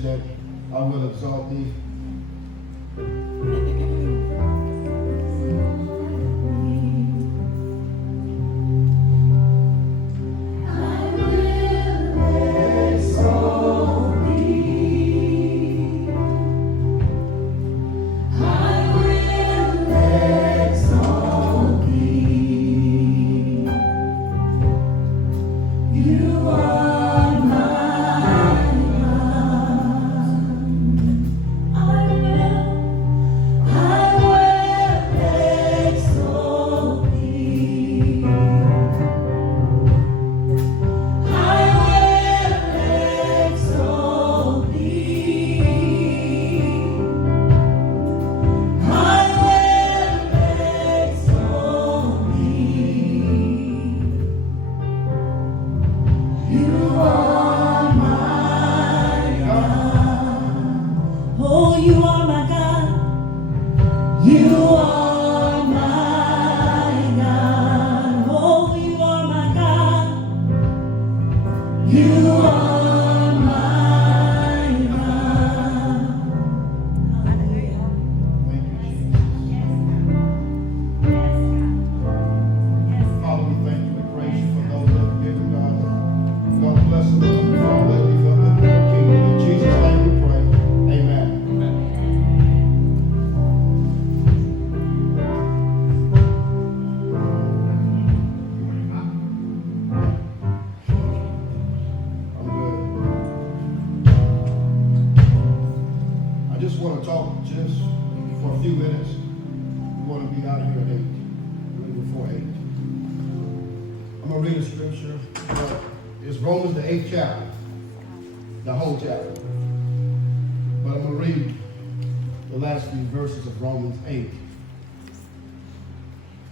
says that I will exalt thee.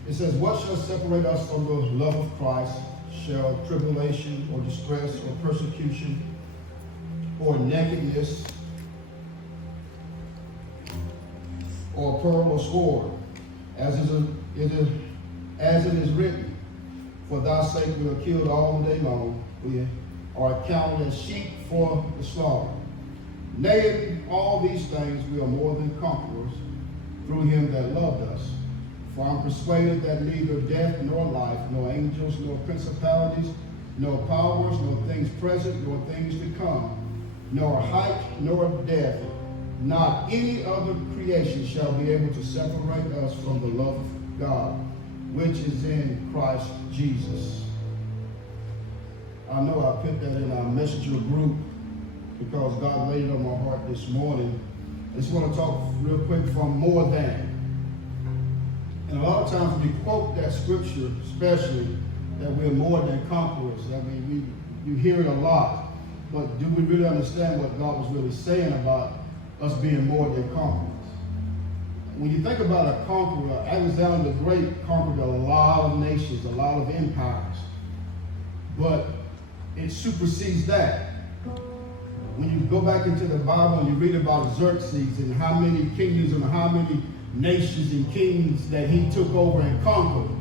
It says, what shall separate us from the love of Christ? Shall tribulation or distress or persecution or nakedness or peril or sword? As it is written, for thy sake we are killed all the day long. We are accounted as sheep for the slaughter. Nay, in all these things we are more than conquerors through him that loved us. For I'm persuaded that neither death nor life, nor angels, nor principalities, nor powers, nor things present, nor things to come, nor height, nor depth, not any other creation shall be able to separate us from the love of God, which is in Christ Jesus. I know I put that in our messenger group because God laid it on my heart this morning. I just want to talk real quick from more than. And a lot of times we quote that scripture, especially, that we're more than conquerors. I mean, you hear it a lot, but do we really understand what God was really saying about us being more than conquerors? When you think about a conqueror, Alexander the Great conquered a lot of nations, a lot of empires, but it supersedes that. When you go back into the Bible and you read about Xerxes and how many kingdoms and how many nations and kings that he took over and conquered.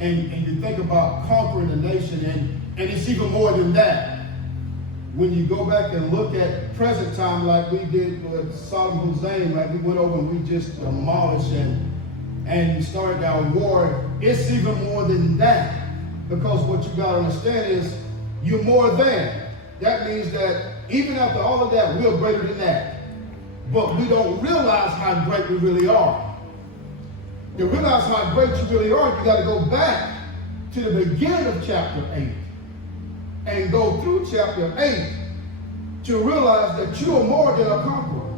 And you think about conquering a nation, and it's even more than that. When you go back and look at present time like we did with Saddam Hussein, like we went over and we just demolished and started our war, it's even more than that. Because what you got to understand is you're more than. That means that even after all of that, we're greater than that. But we don't realize how great we really are. To realize how great you really are, you got to go back to the beginning of chapter 8 and go through chapter 8 to realize that you are more than a conqueror.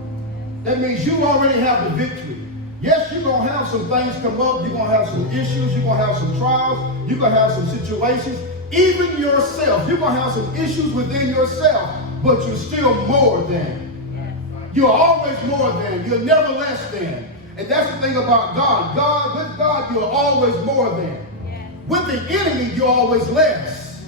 That means you already have the victory. Yes, you're going to have some things come up. You're going to have some issues. You're going to have some trials. You're going to have some situations. Even yourself, you're going to have some issues within yourself, but you're still more than. You're always more than. You're never less than. And that's the thing about God. With God, you're always more than. With the enemy, you're always less.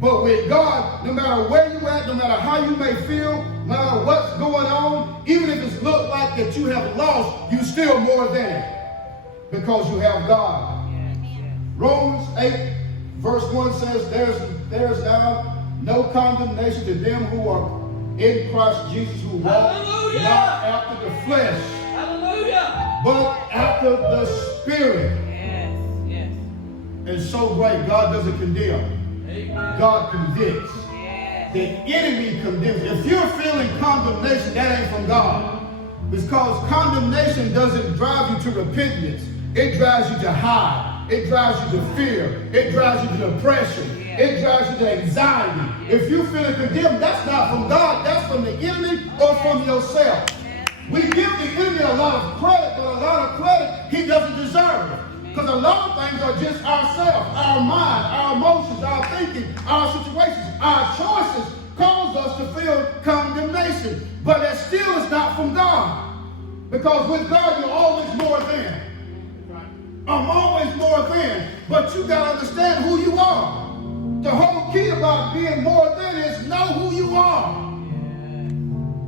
But with God, no matter where you're at, no matter how you may feel, no matter what's going on, even if it looks like that you have lost, you're still more than. Because you have God. Romans 8, verse 1 says, there's now no condemnation to them who are in Christ Jesus, who walked not after the flesh, but after the Spirit. Yes, yes. And so great, God doesn't condemn. God convicts. Yes. The enemy condemns. If you're feeling condemnation, that ain't from God. Because condemnation doesn't drive you to repentance. It drives you to hide. It drives you to fear. It drives you to depression. It drives you to anxiety. If you feel condemned, that's not from God. That's from the enemy or from yourself. We give the enemy a lot of credit, but a lot of credit he doesn't deserve. Because a lot of things are just ourselves, our mind, our emotions, our thinking, our situations, our choices cause us to feel condemnation. But that still is not from God. Because with God, you're always more than. I'm always more than. But you got to understand who you are. The whole key about being more than is know who you are.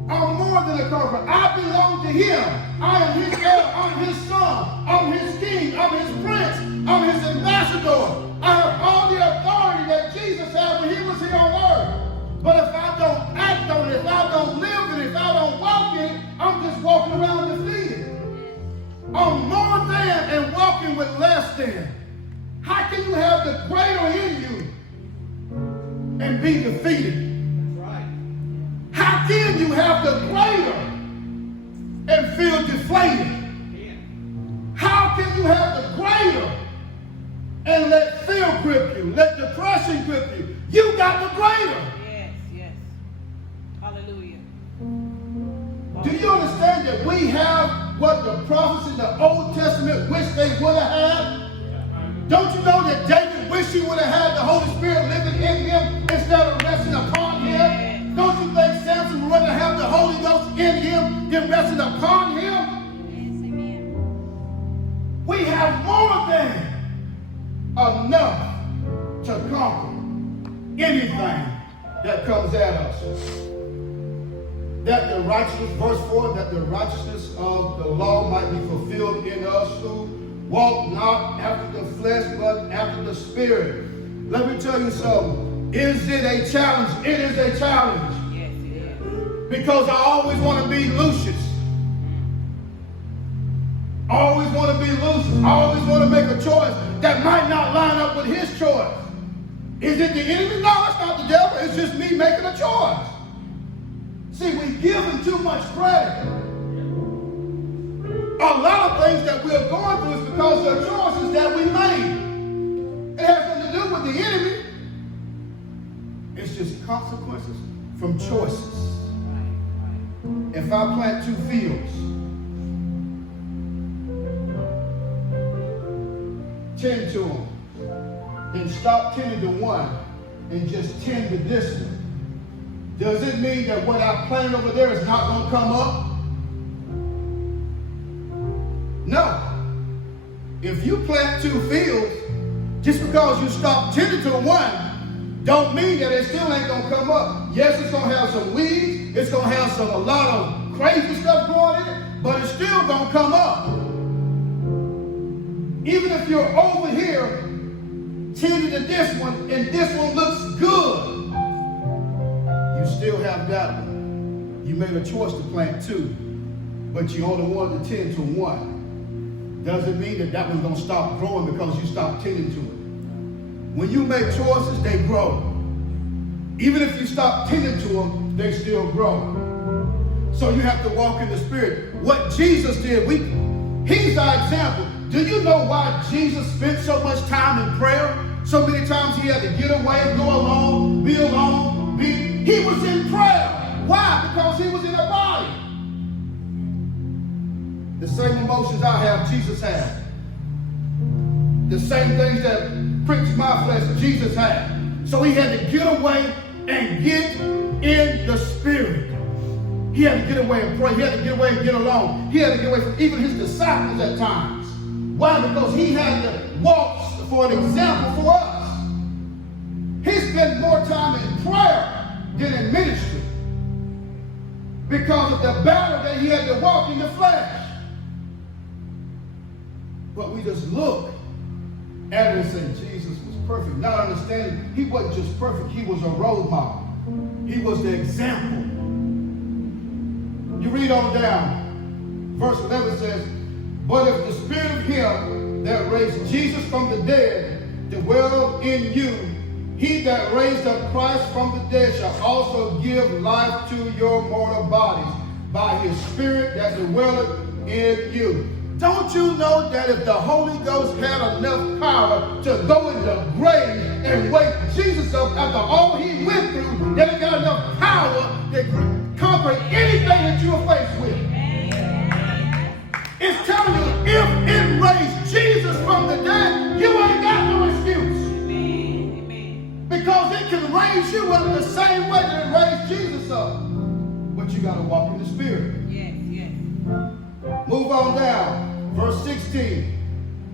I'm more than a conqueror. I belong to him. I am his heir. I'm his son. I'm his king. I'm his prince. I'm his ambassador. I have all the authority that Jesus had when he was here on earth. But if I don't act on it, if I don't live in it, if I don't walk in it, I'm just walking around defeated. I'm more than and walking with less than. How can you have the greater in you and be defeated? How can you have the greater and feel deflated? How can you have the greater and let fear grip you, let depression grip you? You got the greater. Yes, yes. Hallelujah. Do you understand that we have what the prophets in the Old Testament wish they would have had? Don't you know that David wished he would have had the Holy Spirit living in him instead of resting upon him? Don't you think Samson would rather have the Holy Ghost in him than resting upon him? Yes, amen. We have more than enough to conquer anything that comes at us. That the righteousness, verse 4, that the righteousness of the law might be fulfilled in us who walk not after the flesh, but after the Spirit. Let me tell you something. Is it a challenge? It is a challenge. Yes, it is. Because I always want to be Lucius. I always want to be Lucius. I always want to make a choice that might not line up with his choice. Is it the enemy? No, it's not the devil. It's just me making a choice. See, we give him too much credit. A lot of things that we're going through is because of choices that we made. It has nothing to do with the enemy. It's just consequences from choices. If I plant 2 fields, tend to them, then stop tending to one and just tend to this one, does it mean that what I planted over there is not going to come up? No. If you plant 2 fields, just because you stop tending to one, don't mean that it still ain't going to come up. Yes, it's going to have some weeds. It's going to have a lot of crazy stuff going in it, but it's still going to come up. Even if you're over here tending to this one and this one looks good, you still have that one. You made a choice to plant 2, but you only wanted to tend to one. Doesn't mean that one's going to stop growing because you stopped tending to it. When you make choices, they grow. Even if you stop tending to them, they still grow. So you have to walk in the Spirit. What Jesus did, he's our example. Do you know why Jesus spent so much time in prayer? So many times he had to get away, go alone, be alone. He was in prayer. Why? Because he was in a body. The same emotions I have, Jesus had. The same things that pricks my flesh, Jesus had. So he had to get away and get in the Spirit. He had to get away and pray. He had to get away and get alone. He had to get away from even his disciples at times. Why? Because he had to walk for an example for us. He spent more time in prayer than in ministry because of the battle that he had to walk in the flesh. But we just look at it and say Jesus was perfect. Not understanding he wasn't just perfect, he was a role model. He was the example. You read on down. Verse 11 says, but if the spirit of him that raised Jesus from the dead dwell in you, he that raised up Christ from the dead shall also give life to your mortal bodies by his spirit that dwelleth in you. Don't you know that if the Holy Ghost had enough power to go in the grave and wake Jesus up after all he went through, that it got enough power to conquer anything that you're faced with? It's telling you, if it raised Jesus from the dead, you ain't got no excuse. Amen. Because it can raise you up the same way that it raised Jesus up. But you got to walk in the Spirit. Yes, yes. Move on down. Verse 16.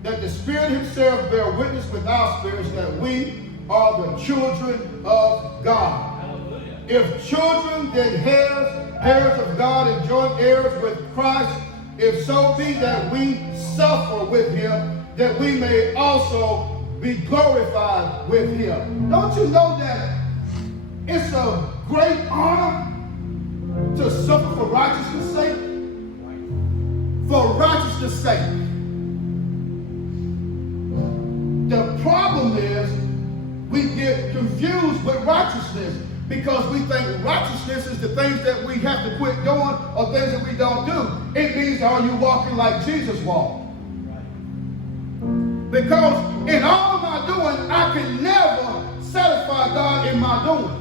That the Spirit himself bear witness with our spirits that we are the children of God. Hallelujah. If children, then heirs of God and joint heirs with Christ, if so be that we suffer with him, that we may also be glorified with him. Don't you know that it's a great honor to suffer for righteousness' sake? For righteousness' sake. The problem is we get confused with righteousness because we think righteousness is the things that we have to quit doing or things that we don't do. It means, are you walking like Jesus walked? Because in all of my doing, I can never satisfy God in my doing.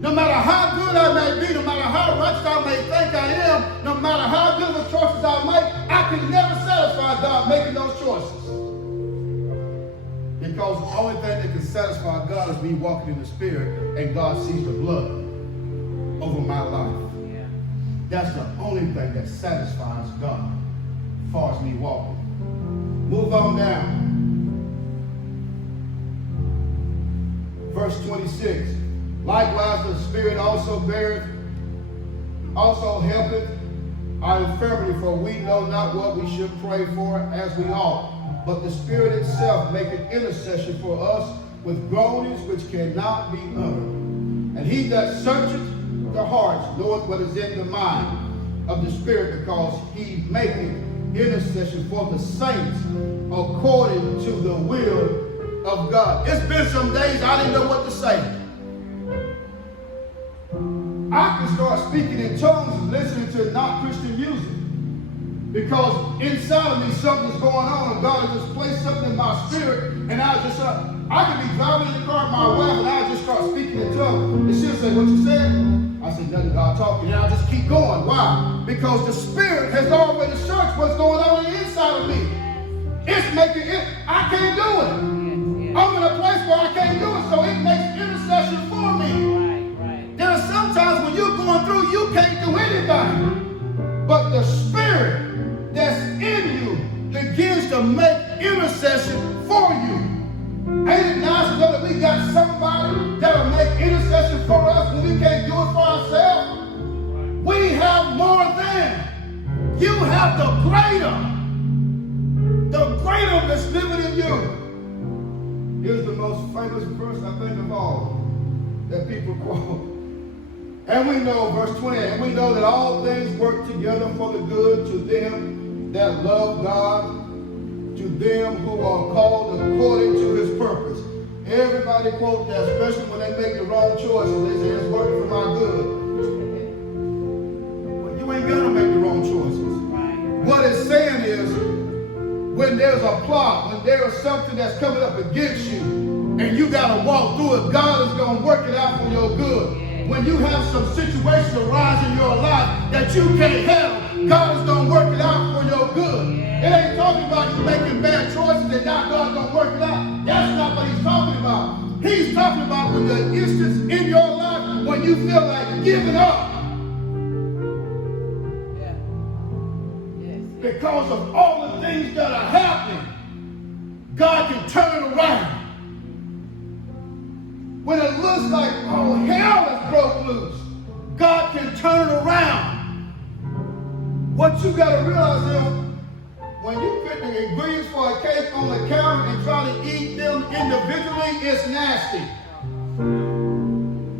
No matter how good I may be, no matter how righteous I may think I am, no matter how good of a choices I make, I can never satisfy God making those choices. Because the only thing that can satisfy God is me walking in the Spirit, and God sees the blood over my life. Yeah. That's the only thing that satisfies God as far as me walking. Move on down. Verse 26. Likewise the Spirit also helpeth our infirmity, for we know not what we should pray for as we ought. But the Spirit itself maketh intercession for us with groanings which cannot be uttered. And he that searcheth the hearts knoweth what is in the mind of the Spirit, because he maketh intercession for the saints according to the will of God. It's been some days I didn't know what to say. I can start speaking in tongues and listening to non-Christian music. Because inside of me something's going on, and God has just placed something in my spirit, and I could be driving in the car with my wife, and I just start speaking in tongues, and she'll say, "What you said?" I said, "Nothing, God talking," and I'll just keep going. Why? Because the Spirit has already searched what's going on the inside of me. It's making it, I can't do it. Yes, yes. I'm in a place where I can't do it, so it makes intercession for me. Right. There are some times when you're going through, you can't do anything. But the Spirit that's in you begins to make intercession for you. Ain't it nice to know that we got somebody that'll make intercession for us when we can't do it for ourselves? We have more than. You have the greater that's living in you. Here's the most famous verse I think of all that people quote. And we know, verse 28, and we know that all things work together for the good to them that love God, to them who are called according to his purpose. Everybody quote that, especially when they make the wrong choices. They say, it's working for my good. But you ain't gonna make the wrong choices. Right. What it's saying is, when there's a plot, when there is something that's coming up against you, and you gotta walk through it, God is gonna work it out for your good. When you have some situations arise in your life that you can't handle, God is going to work it out for your good. It ain't talking about you making bad choices and now God's going to work it out. That's not what he's talking about. He's talking about when the instance in your life when you feel like giving up. Yeah. Yes. Because of all the things that are happening, God can turn around. When it looks like, oh, hell has broke loose, God can turn around. What you got to realize is, when you put the ingredients for a cake on the counter and try to eat them individually, it's nasty.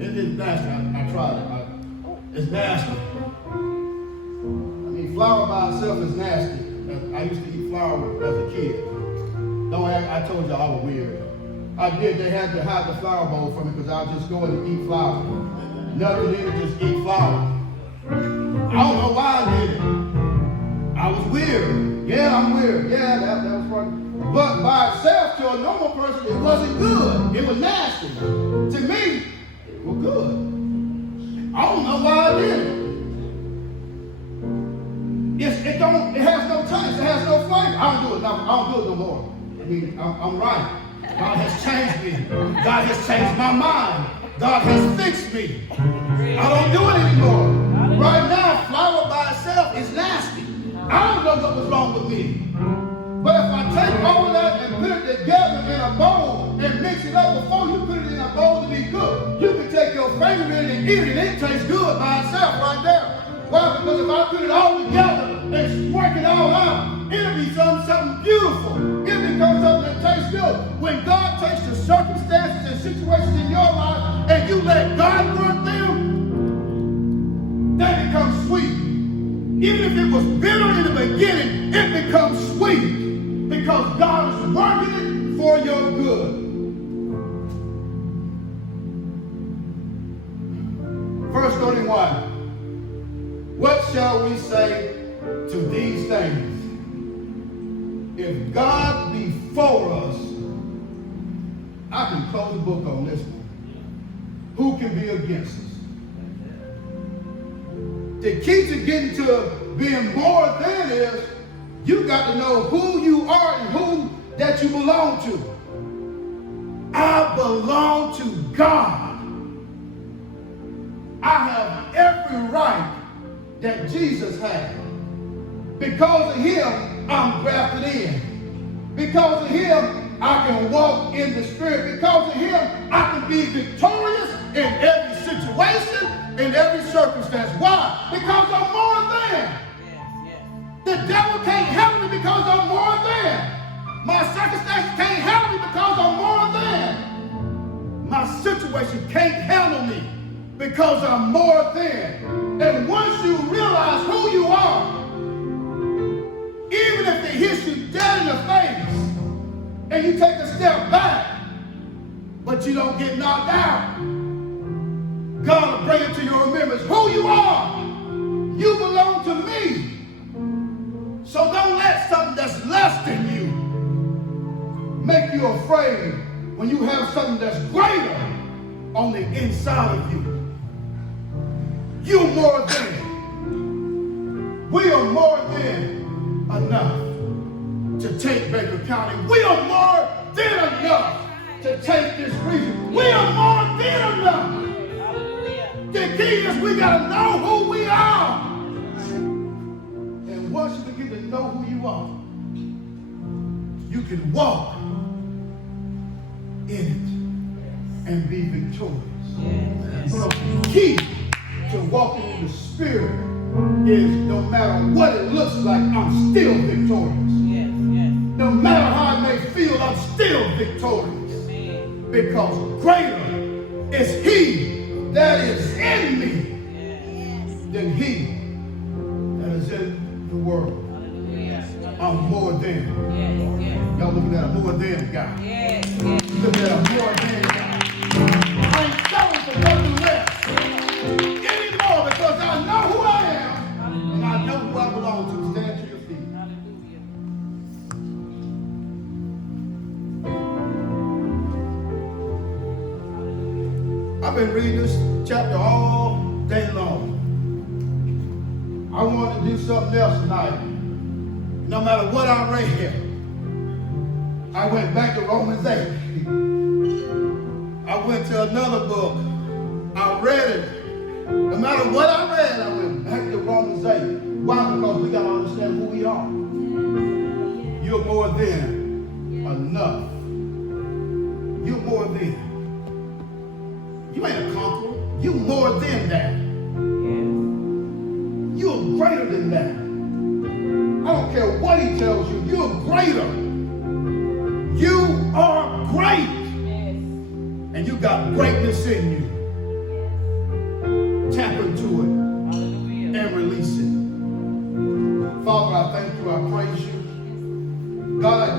It is nasty. I tried it. It's nasty. Flour by itself is nasty. I used to eat flour as a kid. Don't act, I told you I was weird. I did. They had to hide the flour bowl from me because I would just go in and eat flour. Nothing in it, just eat flour. I don't know why I did it. I was weird. Yeah, I'm weird. Yeah, that was funny. But by itself, to a normal person, it wasn't good. It was nasty. To me, it was good. I don't know why I did it. It has no taste. It has no flavor. I don't do it no more. I mean, I'm right. God has changed me. God has changed my mind. God has fixed me. I don't do it anymore. Right now, flour by itself is nasty. I don't know what was wrong with me. But if I take all of that and put it together in a bowl and mix it up before you put it in a bowl to be cooked, you can take your favorite and eat it and it tastes good by itself right there. Why? Because if I put it all together and work it all out, it'll be something beautiful. It becomes something that tastes good. When God takes the circumstances and situations in your life and you let God work them, they become sweet. Even if it was bitter in the beginning, it becomes sweet because God is working it for your good. Verse 31. What shall we say to these things? If God be for us, I can close the book on this one. Who can be against us? The key to getting to being more than is you got to know who you are and who that you belong to. I belong to God. I have every right that Jesus had. Because of him, I'm grafted in. Because of him, I can walk in the Spirit. Because of him, I can be victorious in every situation, in every circumstance. Why? Because I'm more than. The devil can't handle me because I'm more than. My circumstances can't handle me because I'm more than. My situation can't handle me because I'm more than. And once you realize who you are, even if it hits you dead in the face, and you take a step back, but you don't get knocked out, God will bring it to your remembrance. Who you are, you belong to me. So don't let something that's less than you make you afraid when you have something that's greater on the inside of you. You're more than. We are more than enough to take Baker County. We are more than enough to take this region. We are more than enough. The key is we got to know who we are. And once you begin to know who you are, you can walk in it and be victorious. So the key to walking in the Spirit is no matter what it looks like, I'm still victorious. No matter how I may feel, I'm still victorious. Because greater is he that is in me than he that is in the world. I'm more than. Y'all looking at a more than guy. Looking at a more than guy. I ain't going for nothing less anymore because I know who I am and I know who I belong to. Stand to your feet. I've been reading this chapter all day long. I wanted to do something else tonight. No matter what I read, I went back to Romans 8. I went to another book. I read it. No matter what I read, I went back to Romans 8. Why? Because we got to understand who we are. You're more than enough. You're more than. You ain't a conqueror. You're more than that. You're greater than that. I don't care what he tells you. You're greater. You are great. And you got greatness in you. Tap into it and release it.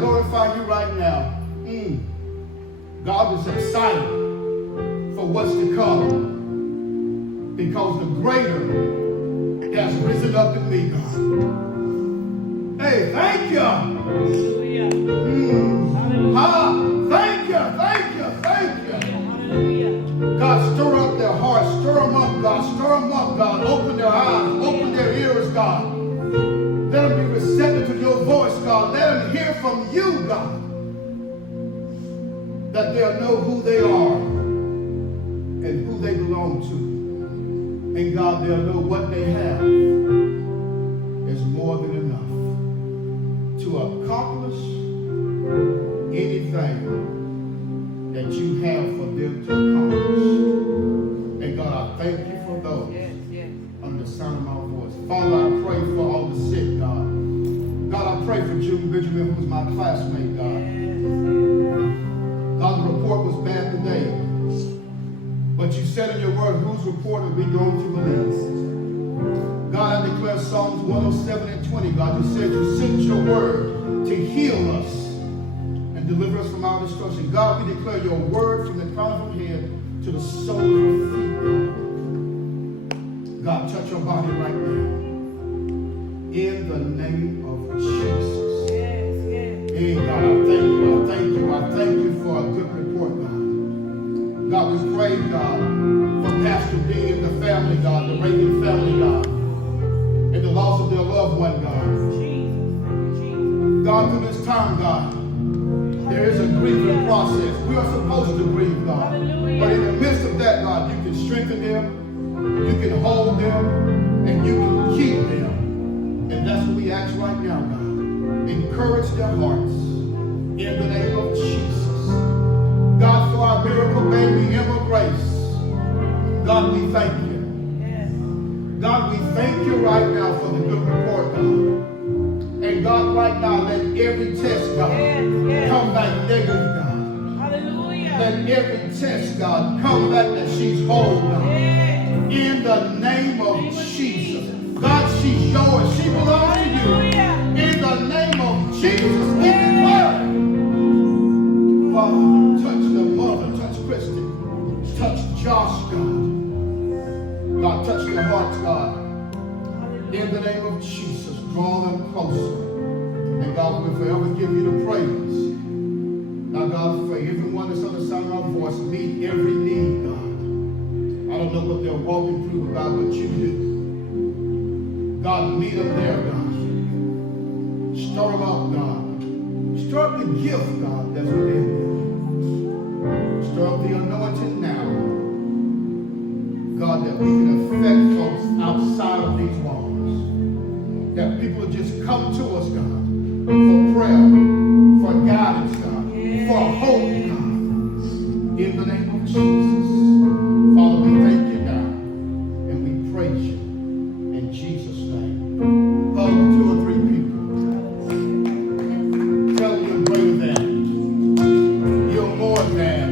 glorify you right now. God is excited for what's to come because the greater has risen up in me, God. Hey, thank you. Hallelujah. Thank you, thank you, thank you. Hallelujah. God, stir up their hearts, stir them up, God, stir them up, God. Open their eyes, open their ears, God. Let them be receptive to your voice, God. Let them hear from you, God. That they'll know who they are and who they belong to. And God, they'll know what they have is more than enough to accomplish anything that you have for them to accomplish. And God, I thank you for those under the sound of my voice. Father, I pray for all the sick, God. God, I pray for Jude Benjamin, who's my classmate, God. God, the report was bad today. But you said in your word, whose report are we going to believe? God, I declare Psalms 107 and 20. God, you said you sent your word to heal us and deliver us from our destruction. God, we declare your word from the crown of our head to the sole of our feet. God, touch your body right now. In the name of Jesus. Hey, God, I thank you. I thank you. I thank you for a good report, God. God, we pray, God, for Pastor D and the family, God, the Reagan family, God, and the loss of their loved one, God. God, through this time, God, there is a grieving process. We are supposed to grieve, God. But in the midst of that, God, you can strengthen them, you can hold them, and you can keep them. And that's what we ask right now, God. Encourage their hearts in the name of Jesus. God, for our miracle baby, Emma Grace. God, we thank you. God, we thank you right now for the good report, God. And God, right now, let every test, God, come back negative, God. Hallelujah. Let every test, God, come back that she's whole, God. In the name of Jesus. God, she's yours. She belongs to you. In the name of Jesus, we declare. Father, touch the mother, touch Christy, touch Josh, God. God, touch their hearts, God. In the name of Jesus, draw them closer. And God, we'll forever give you the praise. Now, God, for everyone that's on the sound of our voice, meet every need, God. I don't know what they're walking through, God, but you do. God, meet them there, God. Stir them up, God. Stir up the gift, God, that's within them. Stir up the anointing now. God, that we can affect folks outside of these walls. That people just come to us, God, for prayer, for guidance, God, for hope, God. In the name of Jesus. Father, we thank you now, and we praise you. In Jesus' name. Hug 2 or 3 people. Tell them you're greater than. You're more than.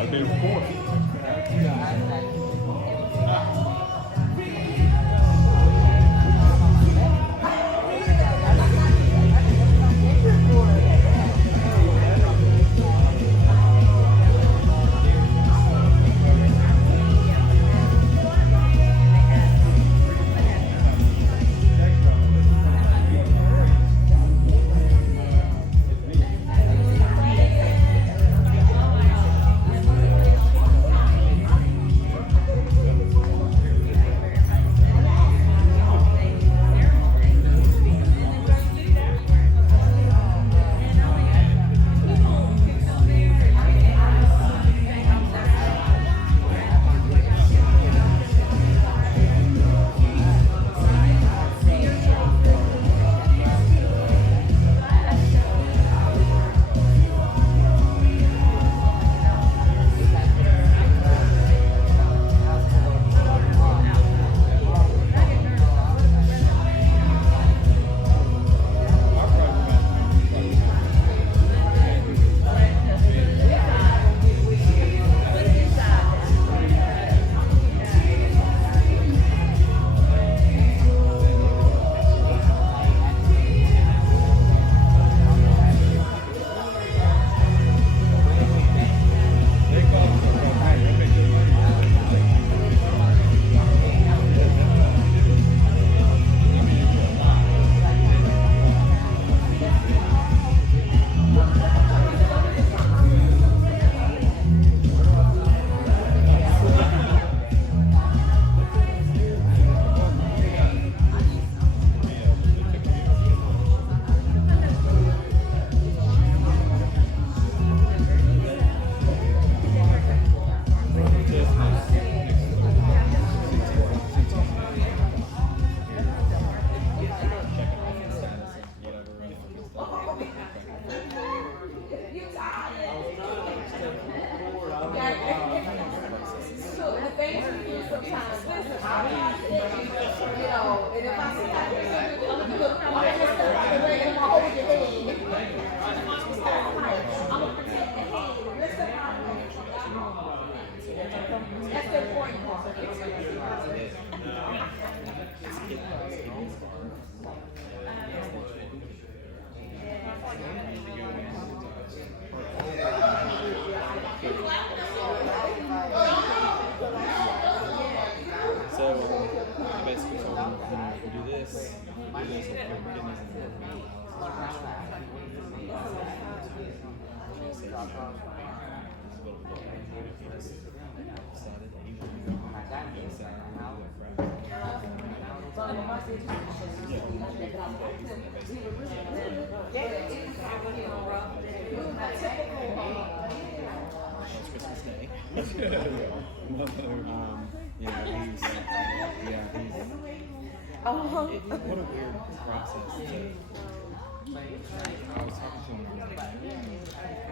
I've been recording. So basically, we do this, and kidneys Christmas Day. What a weird process. I was talking to him.